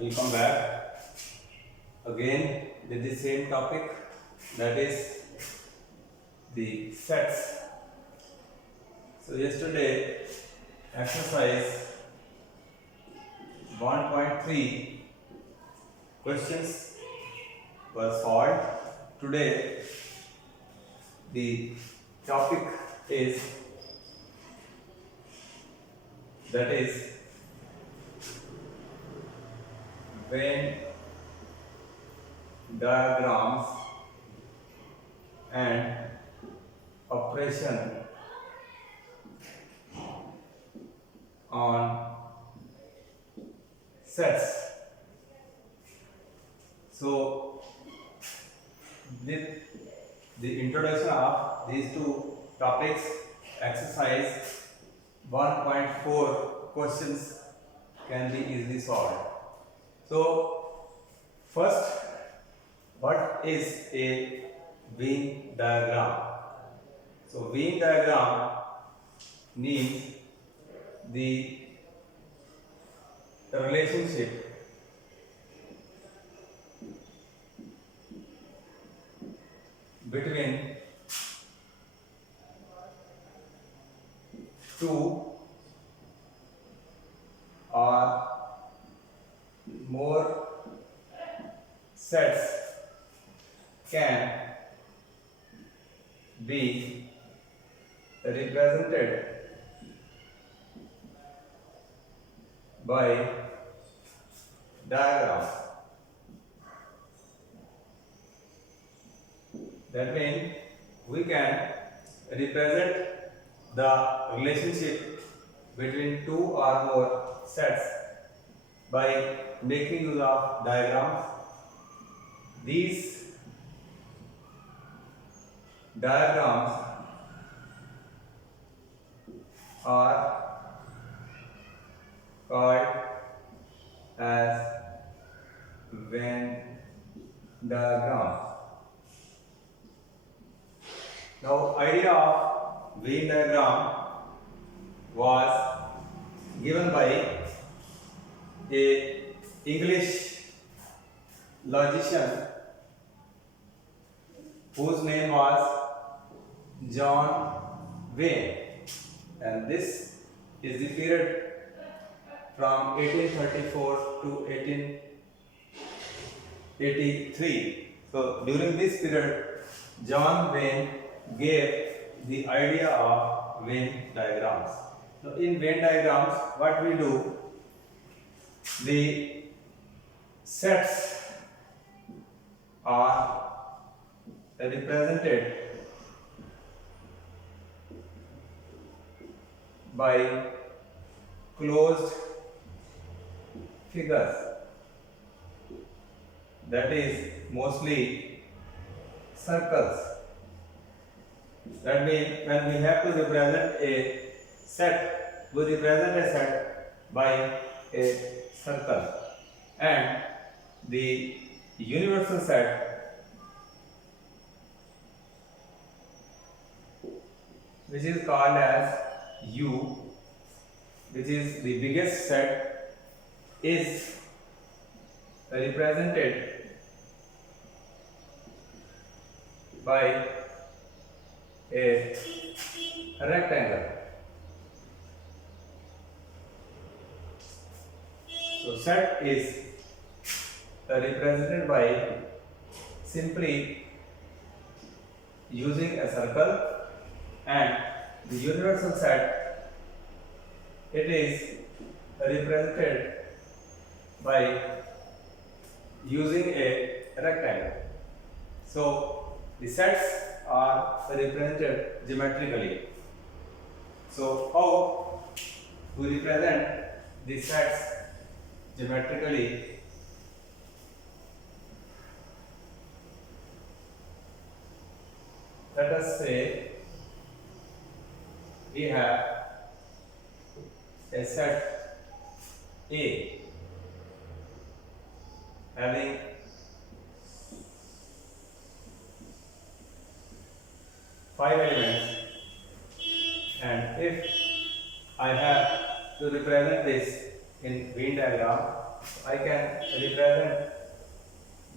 Welcome back again with the same topic, that is the sets. So yesterday exercise 1.3 questions were solved. Today the topic is, that is Venn diagrams and operation on sets. So with the introduction of these two topics, exercise 1.4 questions can be easily solved. So first, what is a Venn diagram? So Venn diagram means the relationship between two or more sets can be represented by diagrams. That means we can represent the relationship between two or more sets by making use of diagrams. These diagrams are called as Venn diagrams. Now, idea of Venn diagram was given by a English logician whose name was John Venn, and this is the period from 1834 to 1883. So during this period, John Venn gave the idea of Venn diagrams. Now in Venn diagrams, what we do, the sets are represented by closed figures, that is mostly circles. That means when we have to represent a set, we represent a set by a circle, and the universal set, which is called as U, which is the biggest set, is represented by a rectangle. So set is represented by simply using a circle, and the universal set, it is represented by using a rectangle. So the sets are represented geometrically. So how we represent the sets geometrically? Let us say we have a set A having five elements, and if I have to represent this in Venn diagram, I can represent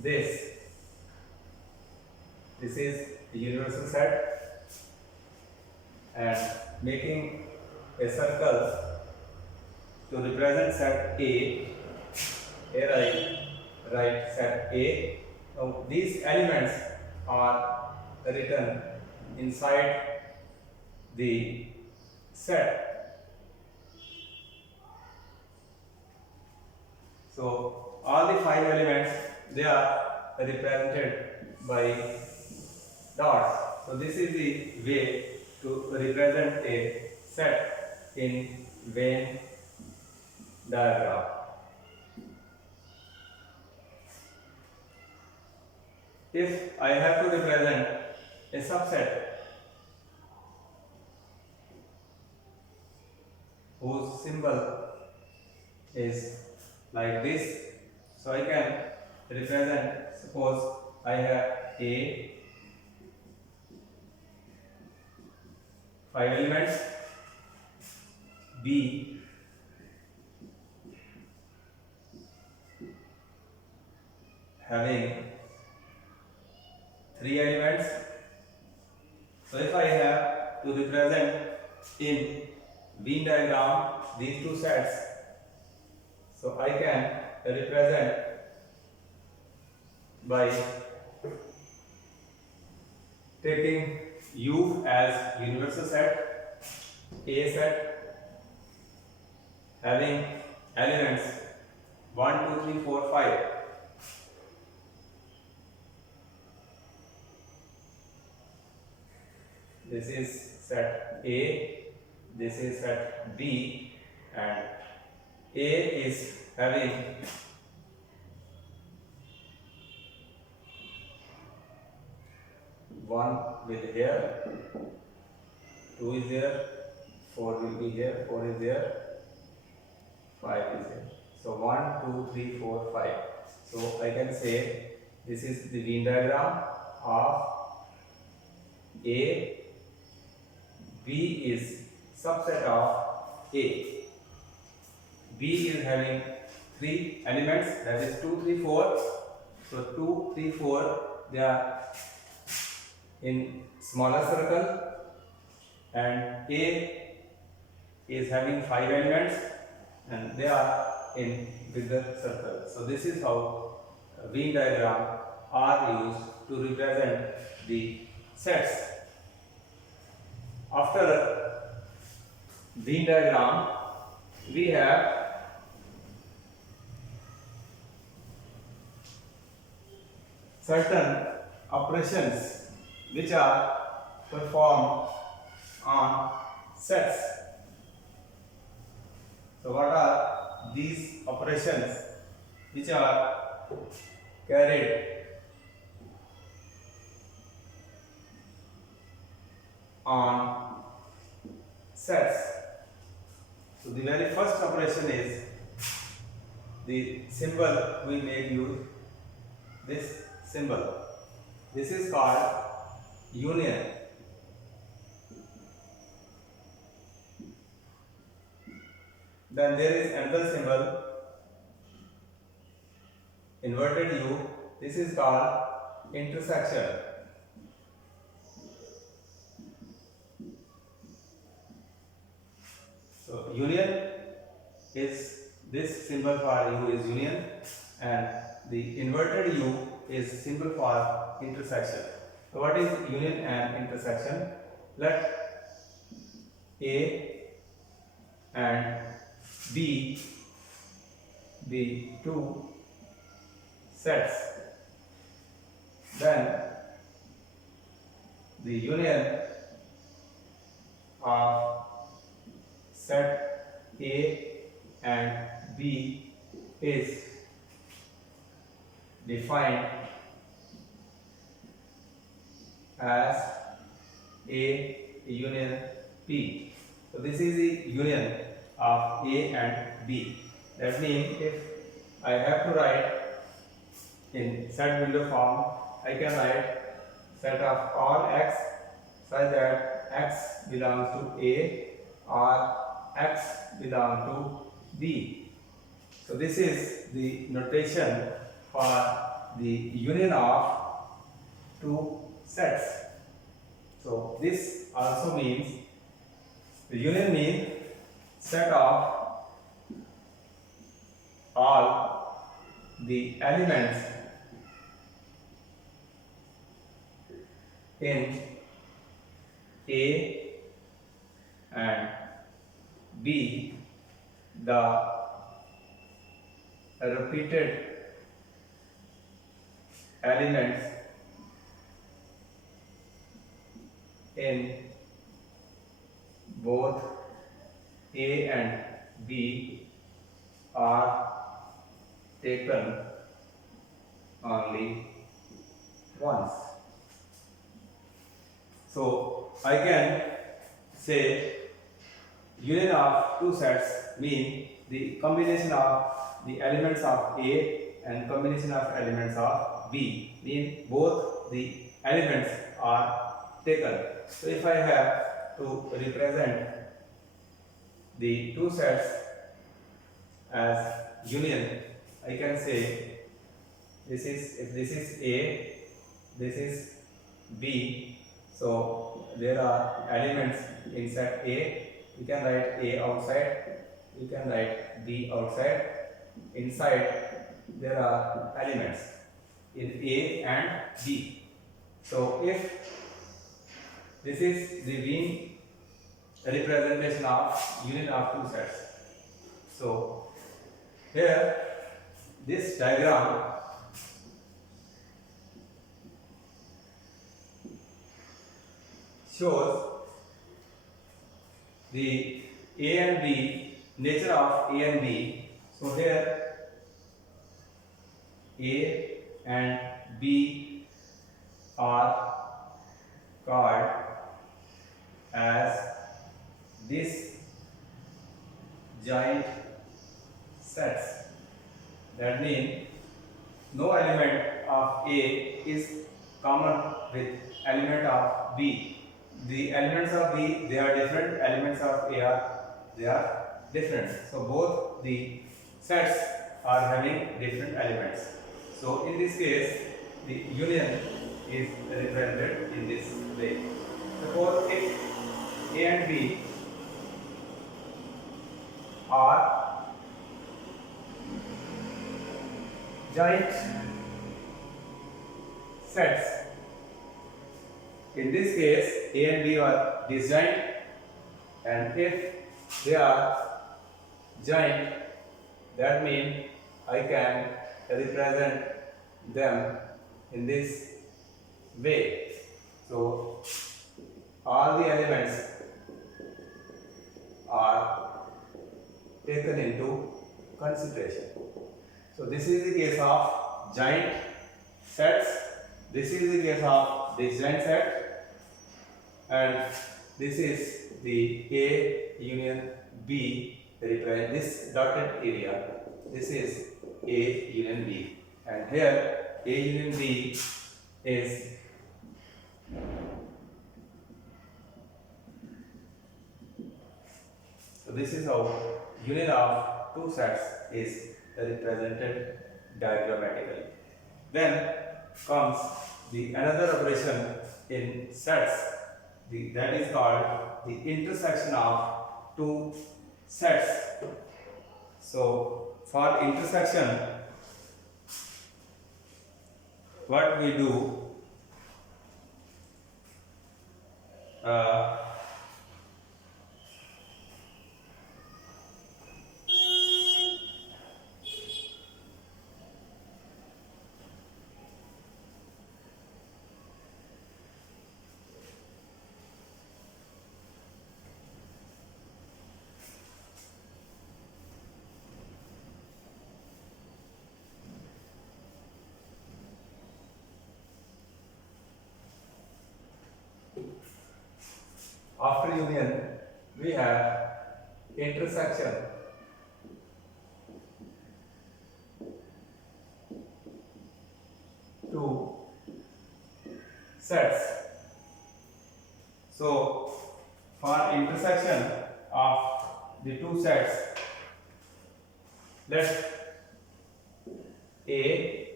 this. This is a universal set, and making a circle to represent set A. Here I write set A. Now these elements are written inside the set. So all the 5 elements, they are represented by dots. So this is the way to represent a set in Venn diagram. If I have to represent a subset whose symbol is like this, so I can represent, suppose I have A, 5 elements, B, having 3 elements. So if I have to represent in Venn diagram these 2 sets, so I can represent by taking U as universal set, A set having elements 1, 2, 3, 4, 5. This is set A, this is set B, and A is having one will here, 2 is there, 4 will be here, 4 is there, 5 is here. So 1, 2, 3, 4, 5. So I can say this is the Venn diagram of A. B is subset of A. B is having 3 elements, that is 2, 3, 4. So 2, 3, 4, they are in smaller circle, and A is having 5 elements and they are in bigger circle. So this is how Venn diagram are used to represent the sets. After Venn diagram, we have certain operations which are performed on sets. So what are these operations which are carried on sets? So the very first operation is the symbol we make use, this symbol. This is called union. Then there is another symbol, inverted U. This is called intersection. So union is, this symbol for U is union, and the inverted U is symbol for intersection. So what is union and intersection? Let A and B be 2 sets. Then the union of set A and B is defined as A union B. So this is the union of A and B. That means if I have to write in set window form, I can write set of all x such that x belongs to A or x belongs to B. So this is the notation for the union of two sets. So this also means the union means set of all the elements in A and B, the repeated elements in both A and B are taken only once. So I can say union of two sets mean the combination of the elements of A and combination of elements of B, mean both the elements are taken. So if I have to represent the two sets as union, I can say this is, if this is A, this is B. So there are elements in set A. You can write A outside, you can write B outside. Inside there are elements in A and B. So if this is the Wien representation of union of two sets. So here this diagram shows the A and B, nature of A and B. So here A and B are called as disjoint sets. That means no element of A is common with element of B. The elements of B, they are different, elements of A they are different. So both the sets are having different elements. So in this case, the union is represented in this way. Suppose if A and B are joint sets. In this case, A and B are disjoint, and if they are joint, that means I can represent them in this way. So all the elements are taken into consideration. So this is the case of joint sets, this is the case of disjoint set, and this is the A union B, represent this dotted area. This is A union B, and here A union B is so this is how union of two sets is represented diagrammatically. Then comes the another operation in sets, that is called the intersection of two sets. So for intersection, what we do, after union we have intersection. Two sets. So for intersection of the two sets, let's A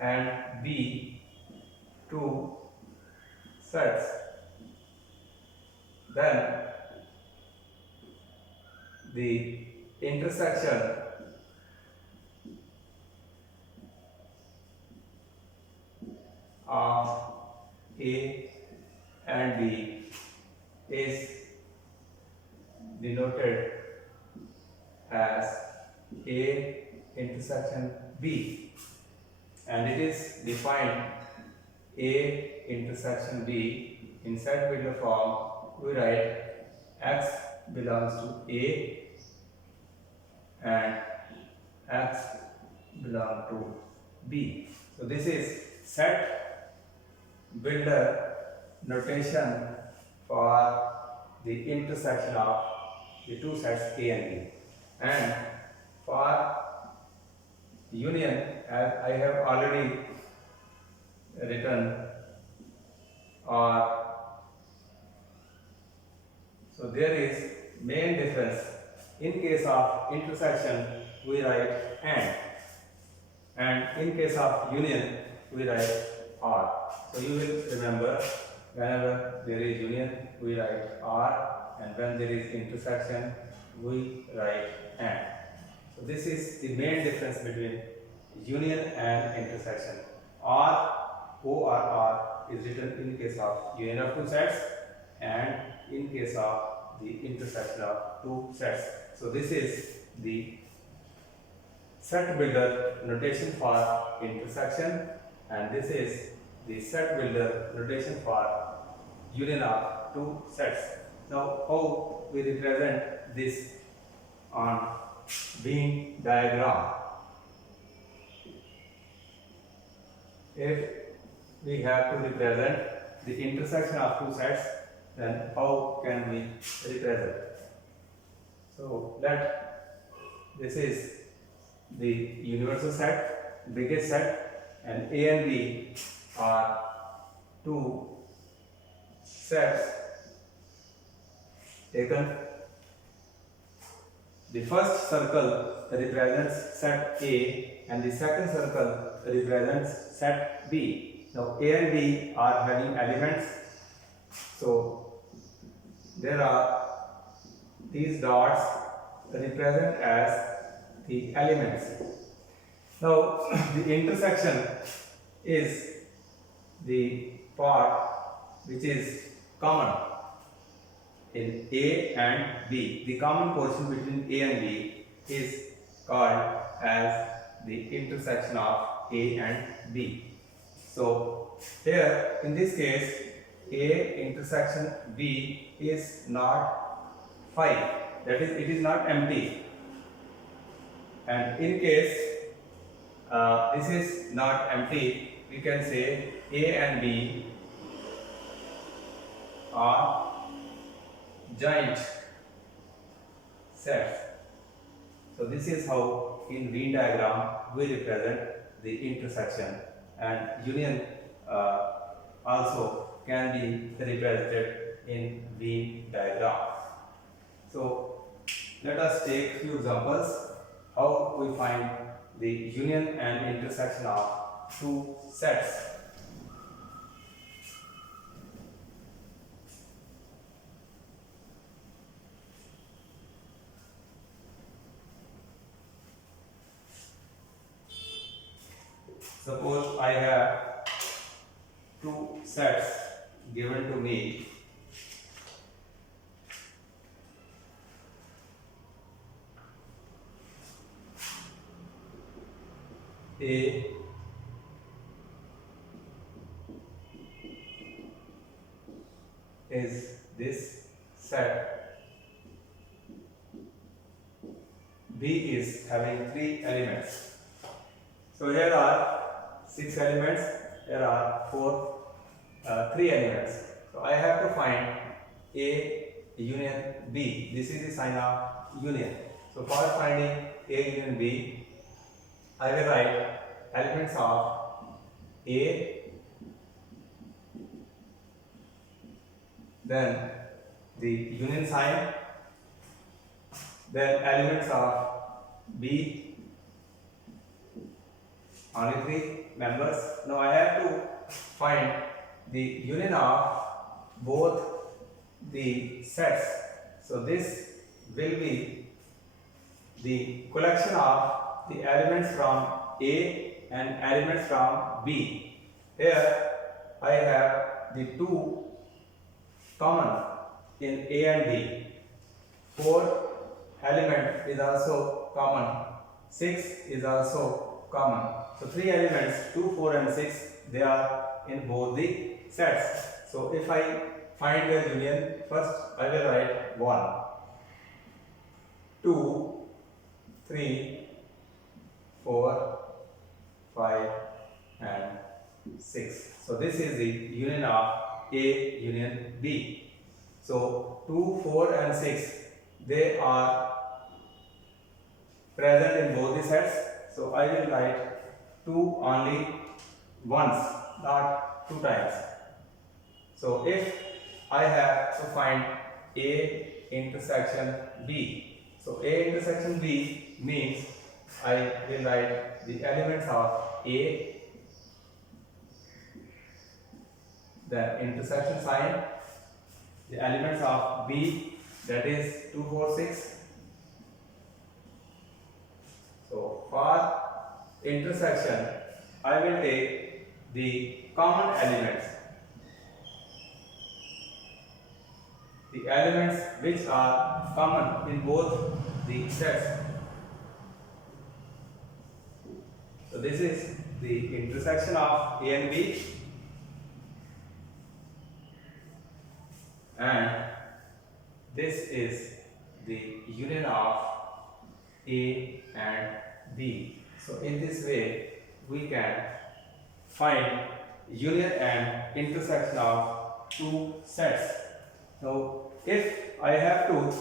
and B two sets, then the intersection of A and B is denoted as A intersection B, and it is defined A intersection B in set builder form. We write X belongs to A and X belongs to B. So this is set builder notation for the intersection of the two sets A and B. And for union, as I have already written, or so there is main difference. In case of intersection we write and in case of union we write or. So you will remember, whenever there is union we write or, and when there is intersection we write and. So this is the main difference between union and intersection. OR is written in case of union of two sets and in case of the intersection of two sets. So this is the set builder notation for intersection, and this is the set builder notation for union of two sets. Now how we represent this on Venn diagram? If we have to represent the intersection of two sets, then how can we represent? So that this is the universal set, biggest set, and A and B are two sets taken. The first circle represents set A and the second circle represents set B. Now A and B are having elements, so there are these dots represent as the elements. Now the intersection is the part which is common in A and B. The common portion between A and B is called as the intersection of A and B. So here in this case A intersection B is not 5, that is, it is not empty, and in case this is not empty, we can say A and B are joint sets. So this is how in Venn diagram we represent the intersection, and union also can be represented in Venn diagram. So let us take few examples how we find the union and intersection of two sets. Suppose I have two sets given to me. A is this set. B is having 3 elements. So here are 6 elements, here are 3 elements. So I have to find A union B. This is the sign of union. So for finding A union B, I will write elements of A, then the union sign, then elements of B, only 3 members. Now I have to find the union of both the sets. So this will be the collection of the elements from A and elements from B. Here I have the 2 common in A and B. 4 element is also common. 6 is also common. So 3 elements, 2, 4 and 6, they are in both the sets. So if I find their union, first I will write 1, 2, 3, 4, 5 and 6. So this is the union of A union B. So 2, 4 and 6, they are present in both the sets. So I will write 2 only once, not 2 times. So if I have to find A intersection B, so A intersection B means I will write the elements of A, the intersection sign, the elements of B, that is 2, 4, 6. So for intersection, I will take the common elements, the elements which are common in both the sets. So this is the intersection of A and B, and this is the union of A and B. So in this way we can find union and intersection of 2 sets. Now if I have to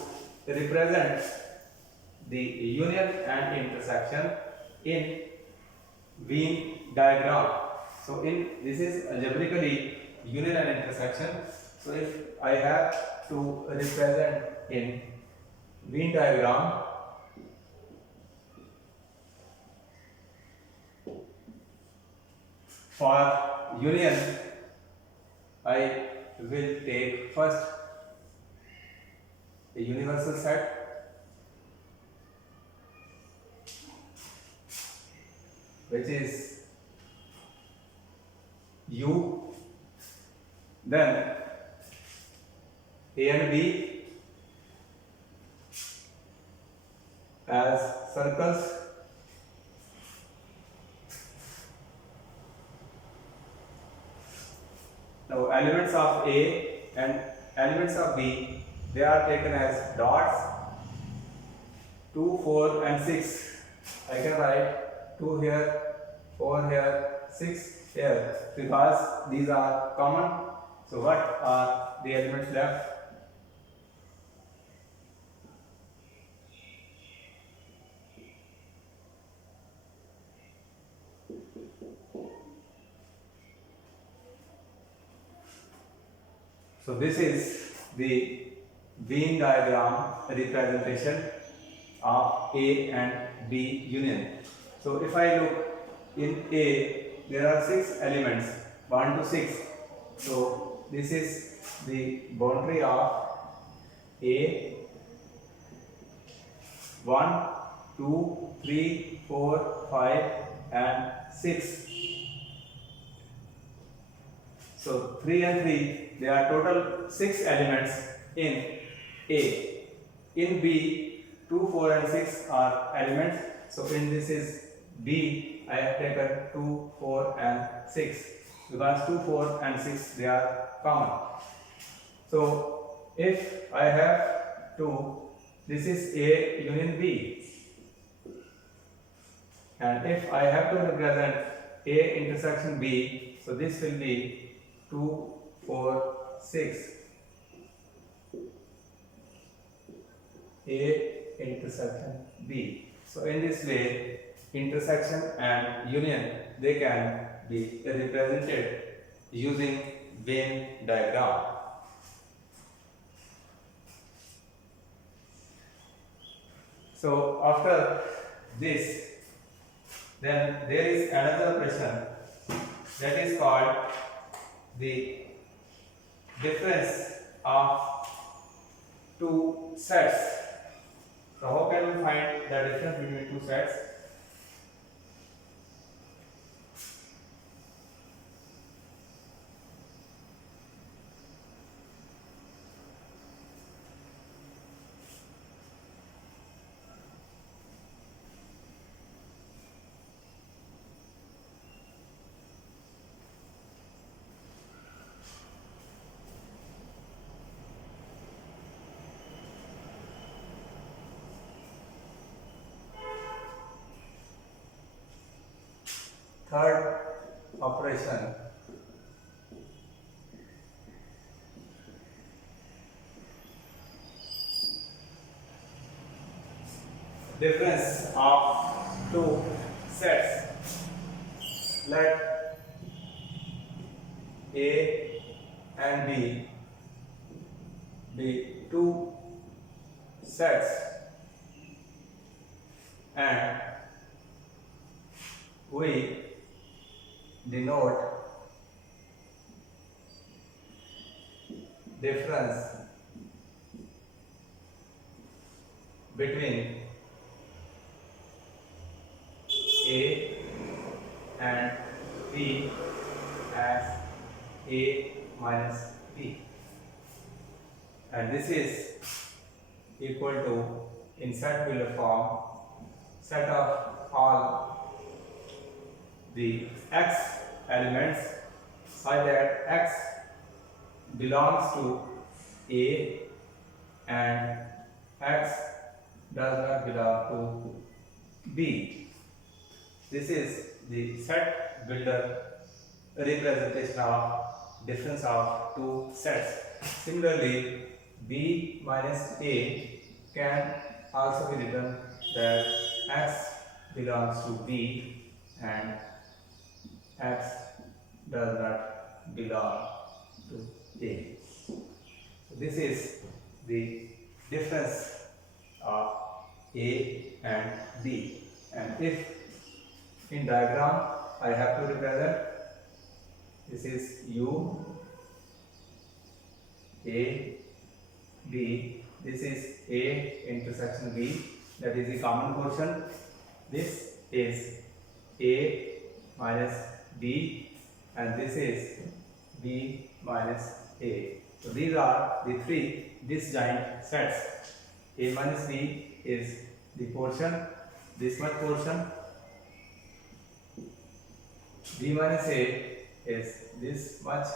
represent the union and intersection in Venn diagram, so in this is algebraically union and intersection. So if I have to represent in Venn diagram, for union I will take first a universal set, which is U, then A and B as circles, now elements of A and elements of B, they are taken as dots. 2, 4 and 6, I can write 2 here, 4 here, 6 here, because these are common. So what are the elements left? So this is the Venn diagram representation of A and B union. So if I look in A, there are 6 elements, 1 to 6. So this is the boundary of A, 1, 2, 3, 4, 5 and 6. So 3 and 3, there are total 6 elements in A. In B, 2, 4 and 6 are elements. So in this is B, I have taken 2, 4 and 6, because 2, 4 and 6, they are common. So if I have to, this is A union B, and if I have to represent A intersection B, so this will be 2, 4, 6. A intersection B. So in this way, intersection and union, they can be represented using Venn diagram. So after this, Then there is another operation that is called the difference of two sets. So how can we find the difference between two sets? Third operation, difference of two sets. Let A and B be two sets and we denote difference between A and B as A minus B, and this is equal to, in set builder form, set of all the x elements such that x belongs to A and x does not belong to B. This is the set builder representation of difference of two sets. Similarly, B minus A can also be written that x belongs to B and x does not belong to A. So this is the difference of A and B, and if in diagram I have to represent, this is U, A, B, this is A intersection B, that is the common portion. This is A minus B, and this is B minus A. So these are the three disjoint sets. A minus B is the portion, this much portion. B minus A is this much,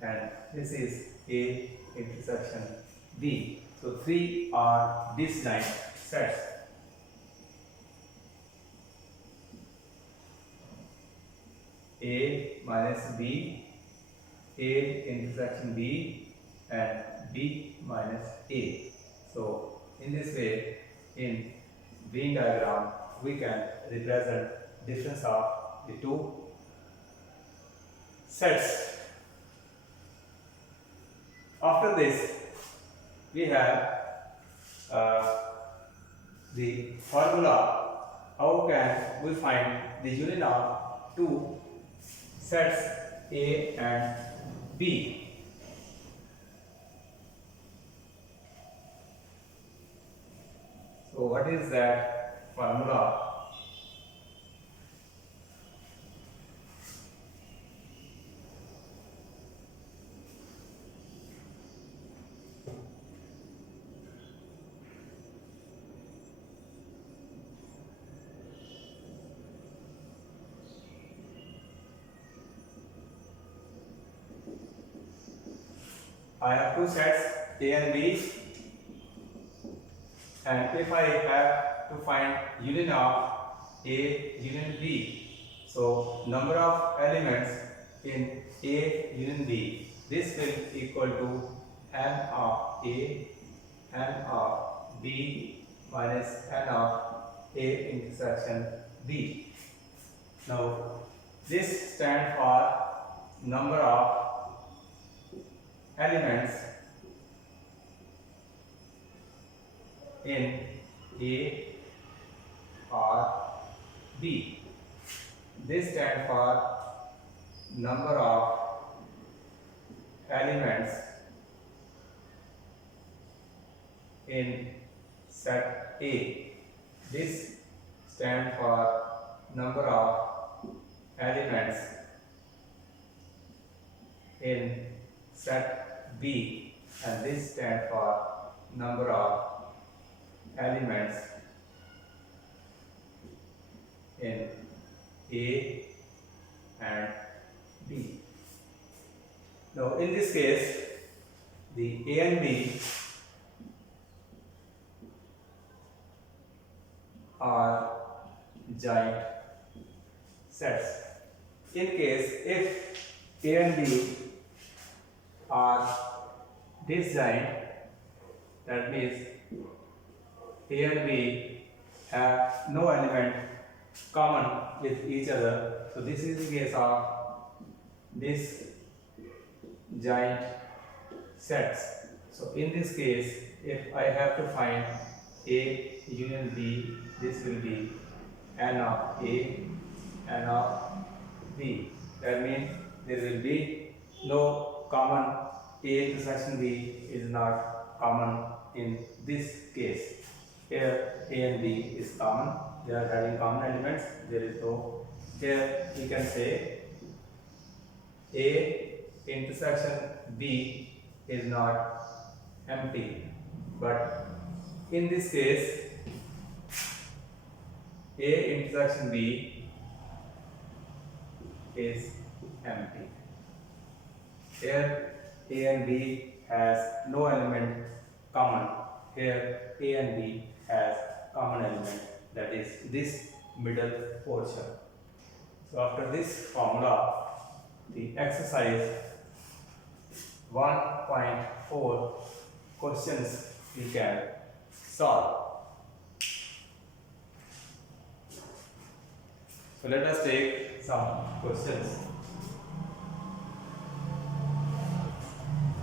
and this is A intersection B. So three are disjoint sets. A minus B, A intersection B, and B minus A. So in this way, in Venn diagram, we can represent difference of the two sets. After this, we have the formula. How can we find the union of two sets A and B? So what is that formula? I have two sets A and B, and if I have to find union of A union B, so number of elements in A union B, this will equal to n of A, n of B minus n of A intersection B. Now this stands for number of elements in A or B. This stands for number of elements in set A. This stands for number of elements in set B, and this stands for number of elements in A and B. Now in this case, the A and B are joint sets. In case if A and B are disjoint, that means A and B have no element common with each other. So this is the case of disjoint sets. So in this case, if I have to find A union B, this will be N of A, N of B. That means there will be no common. A intersection B is not common in this case. Here A and B is common, they are having common elements. There is no, here we can say A intersection B is not empty, but in this case A intersection B is empty. Here A and B has no element common. Here A and B has common element, that is this middle portion. So after this formula, the exercise 1.4 questions we can solve. So let us take some questions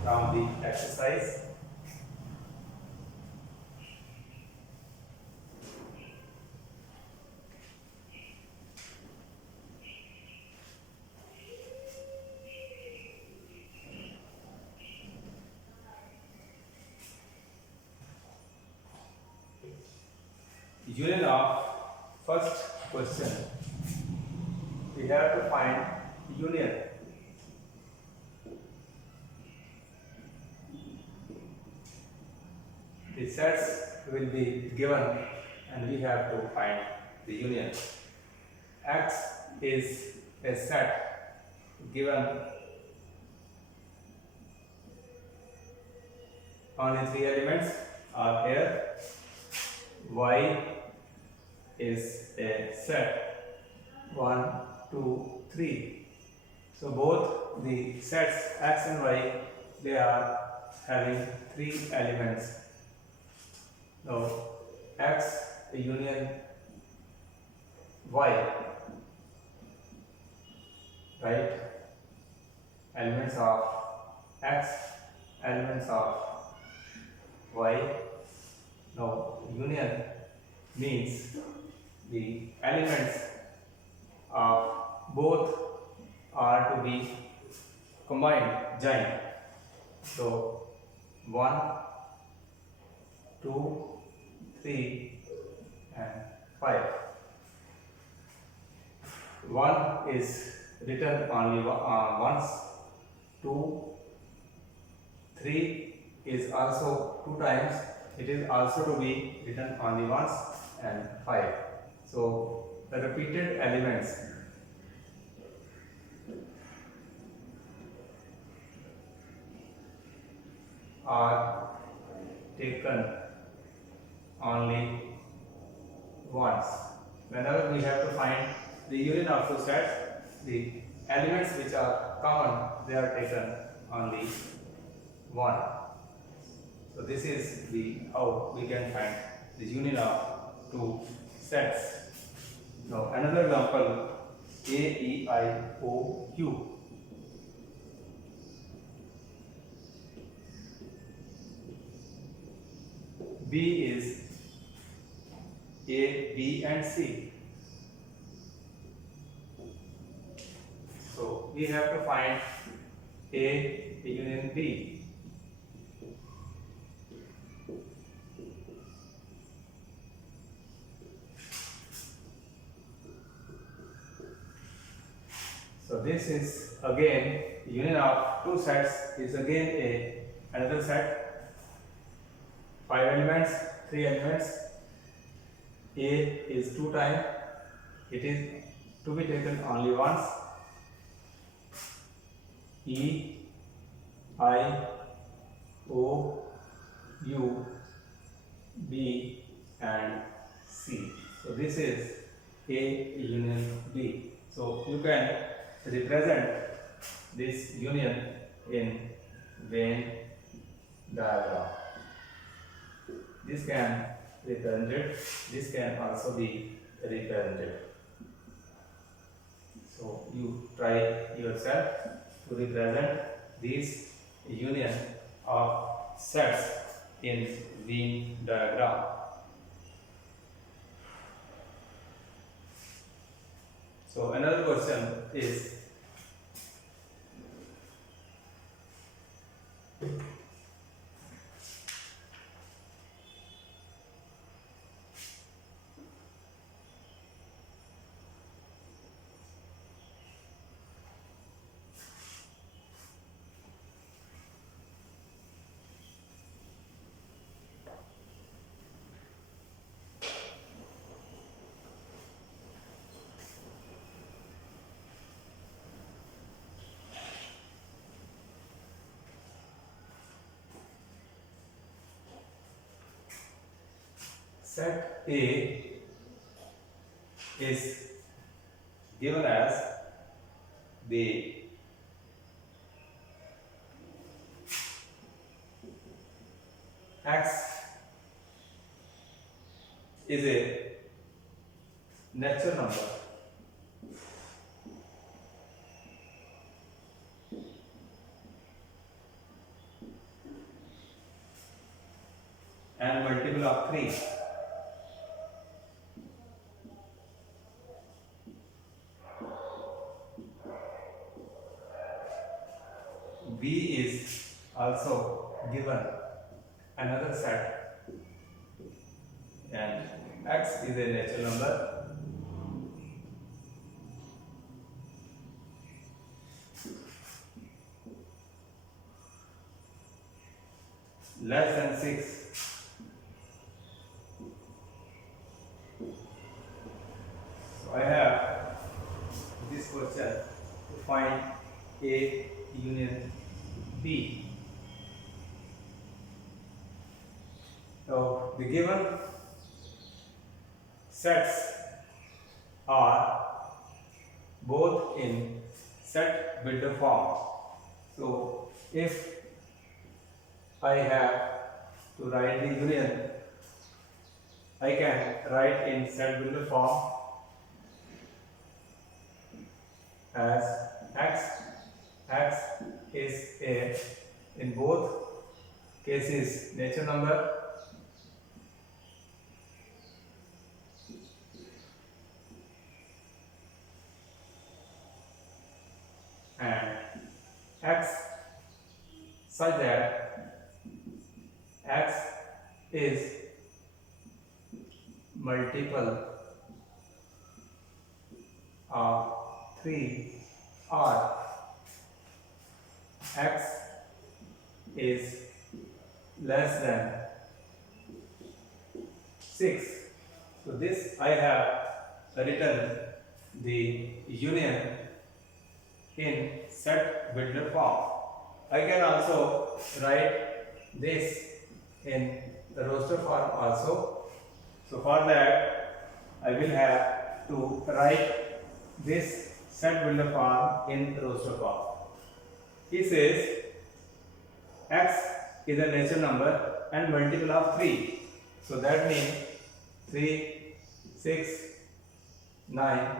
from the exercise. Union of first question, we have to find union. The sets will be given and we have to find the union. X is a set given only 3 elements are here. Y is a set 1, 2, 3. So both the sets X and Y, they are having 3 elements. Now X union Y, right? Elements of X, elements of Y. Now union means the elements of both are to be combined, joined. So 1, 2, 3 and 5. 1 is written only once, 2, 3 is also 2 times, it is also to be written only once, and 5. So the repeated elements are taken only once. Whenever we have to find the union of two sets, the elements which are common, they are taken only one. So this is the how we can find the union of two sets. Now another example, A, E, I, O, Q. B is A, B and C. we have to find A union B. So this is again union of two sets is again another set. 5 elements, 3 elements. A is 2 times. It is to be taken only once. E, I, O, U, B and C. So this is A union B. So you can represent this union in Venn diagram. This can represented. This can also be represented. So you try yourself to represent this union of sets in Venn diagram. So another question is set A is given as the X is a natural number and multiple of 3. B is also given another set and X is a natural number less than 6. So I have this question to find A union B. So the given sets are both in set builder form. So if I have to write the union, I can write in set builder form as X is a, in both cases, natural number and X such that X is multiple of 3 or X is less than 6. So this I have written the union in set builder form. I can also write this in the roster form also. So for that I will have to write this set builder form in roster form. He says X is a natural number and multiple of 3. So that means 3, 6, 9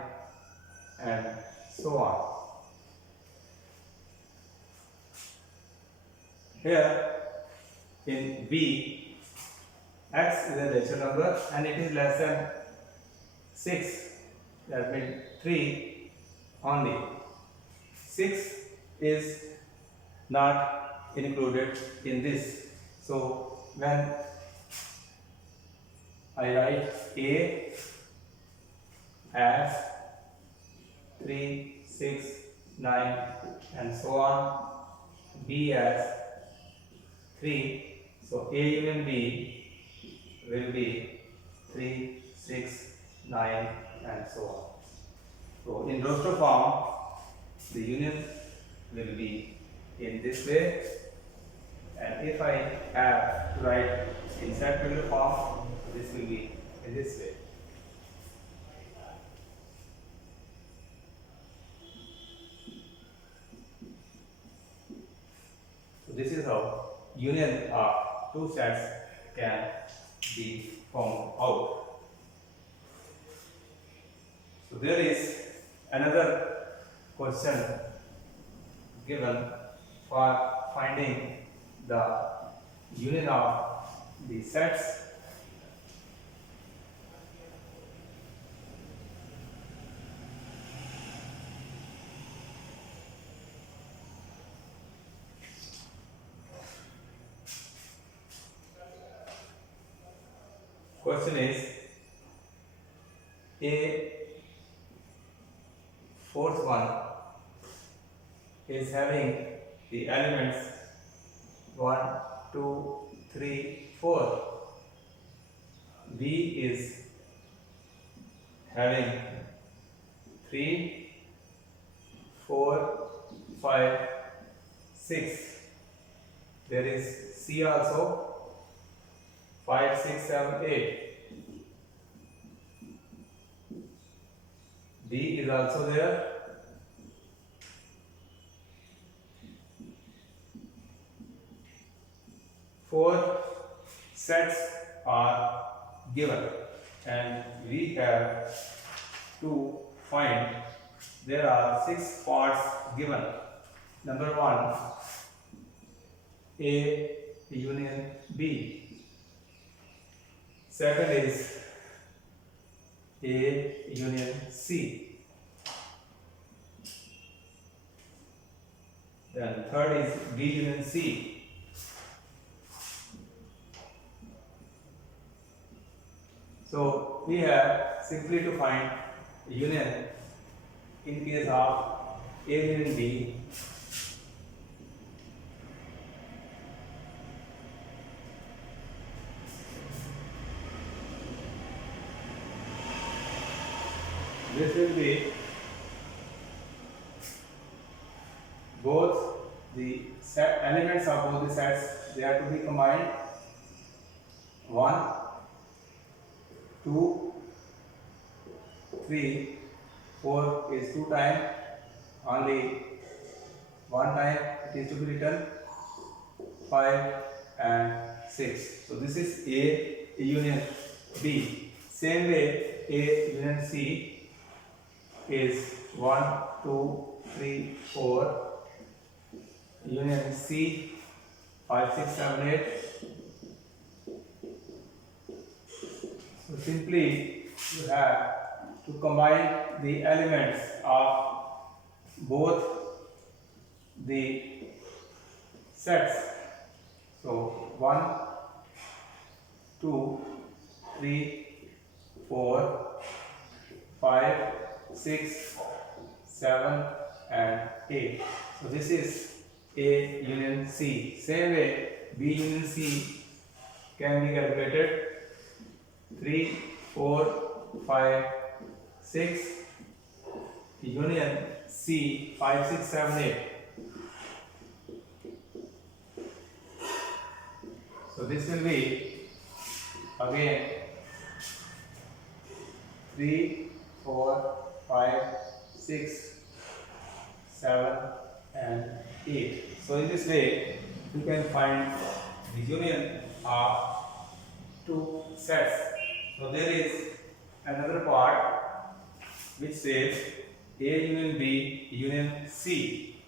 and so on. Here in B, X is a natural number and it is less than 6. That means 3 only. 6 is not included in this. So when I write A as 3, 6, 9 and so on, B as 3, so A union B will be 3, 6, 9 and so on. So in roster form, the union will be in this way, and if I have to write in set figure form, this will be in this way. So this is how union of two sets can be formed out. So there is another question given for finding the union of the sets. Question is, a fourth one is having the elements 1, 2, 3, 4. B is having 3, 4, 5, 6. There is C also, 5, 6, 7, 8. D is also there. Four sets are given and we have to find. There are 6 parts given. Number 1, A union B. Second is A union C. Then third is B union C. So we have simply to find union in case of A union B. This will be both the set elements of both the sets, they are to be combined. 1, 2, 3, 4 is 2 times, only 1 time it is to be written, 5 and 6. So this is A union B. Same way A union C is 1, 2, 3, 4. Union C 5, 6, 7, 8. So simply you have to combine the elements of both the sets. So 1, 2, 3, 4, 5, 6, 7 and 8. So this is A union C. Same way B union C can be calculated. 3, 4, 5, 6. Union C 5, 6, 7, 8. So this will be again 3, 4, 5, 6, 7 and 8. So in this way you can find the union of two sets. So there is another part which says A union B union C.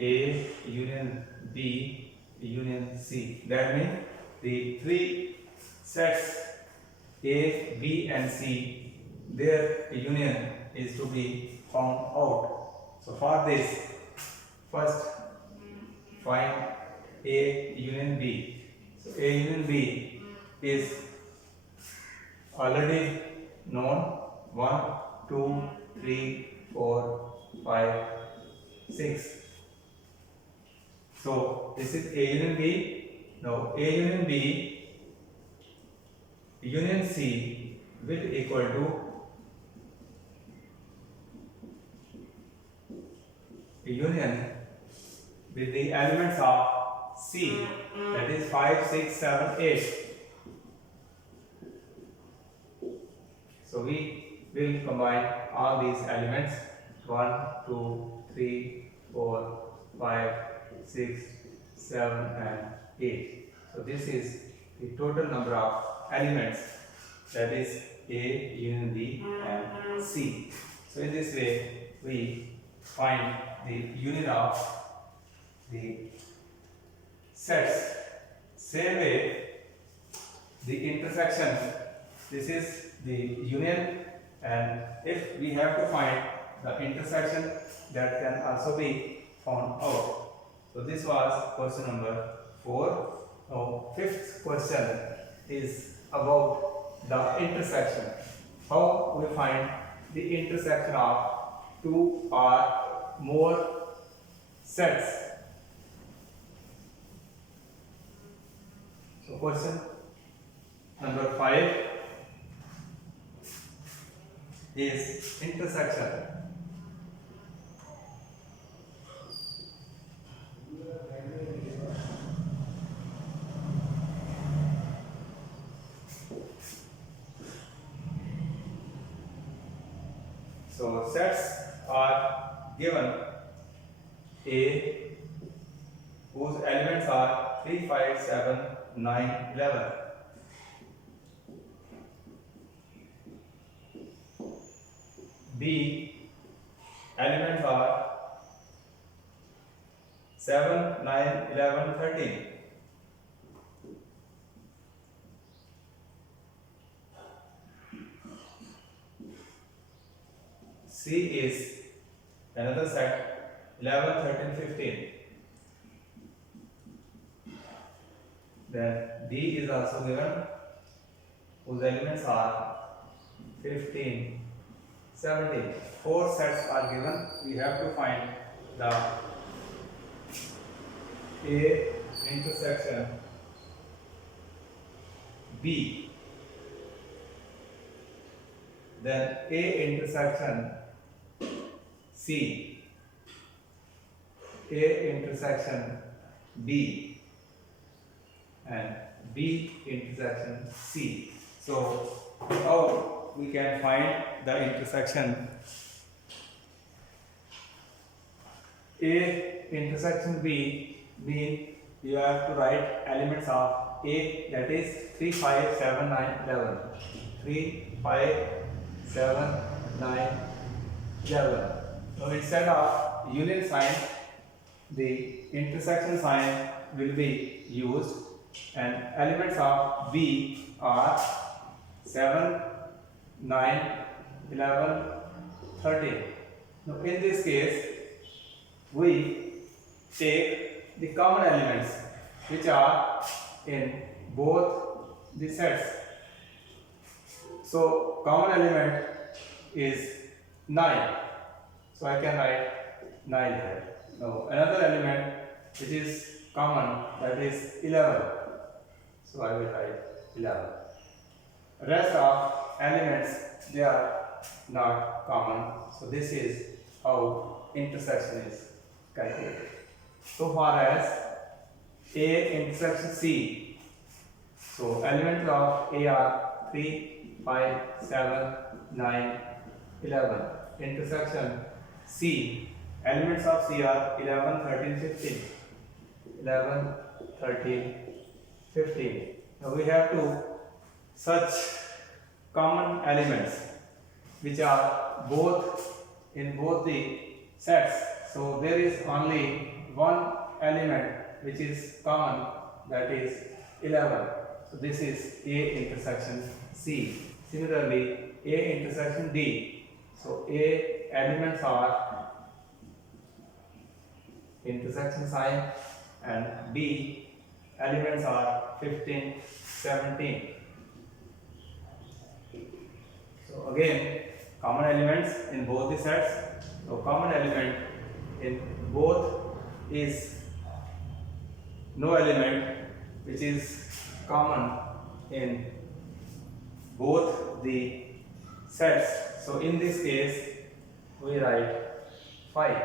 A union B union C. That means the three sets A, B and C, their union is to be found out. So for this, first find A union B. So A union B is already known. 1, 2, 3, 4, 5, 6. So this is A union B. Now A union B union C will equal to union with the elements of C, that is 5, 6, 7, 8. So we will combine all these elements 1, 2, 3, 4, 5, 6, 7 and 8. So this is the total number of elements, that is A union B and C. So in this way we find the union of the sets. Same way the intersection, this is the union, and if we have to find the intersection, that can also be found out. So this was question number 4. Now fifth question is about the intersection. How we find the intersection of two or more sets. So question number 5 is intersection. So sets are given A whose elements are 3, 5, 7, 9, 11. B elements are 7, 9, 11, 13. C is another set 11, 13, 15. Then D is also given whose elements are 15, 17. 4 sets are given. We have to find the A intersection B. Then A intersection C, A intersection B, and B intersection C. So how we can find the intersection A intersection B mean you have to write elements of A, that is 3, 5, 7, 9, 11. 3, 5, 7, 9, 11. So instead of union sign, the intersection sign will be used, and elements of B are 7, 9, 11, 13. Now in this case, we take the common elements which are in both the sets. So common element is 9. So I can write 9 here. Now another element which is common, that is 11. So I will write 11. Rest of elements, they are not common. So this is how intersection is calculated. So far as A intersection C, so elements of A are 3, 5, 7, 9, 11. Intersection C, elements of C are 11, 13, 15. 11, 13, 15. Now we have to search common elements which are both in both the sets. So there is only one element which is common, that is 11. So this is A intersection C. Similarly, A intersection D. So A elements are intersection sign and D elements are 15, 17. So again, common elements in both the sets. So common element in both is no element which is common in both the sets. So in this case, we write 5.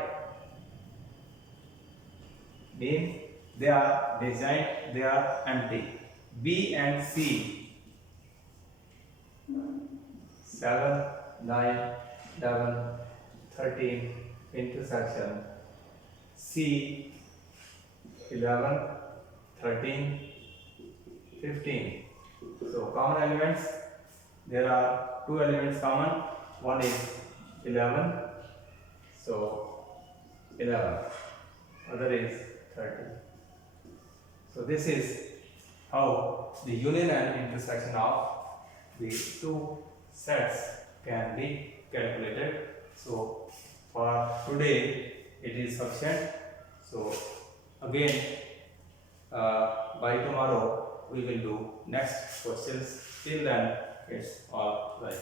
Mean they are disjoint, they are empty. B and C 7, 9, 11, 13 intersection. C 11, 13, 15. So common elements, there are two elements common. One is 11, so 11. Other is 30. So this is how the union and intersection of the two sets can be calculated. So for today it is sufficient. So again by tomorrow we will do next questions. Till then it's all right.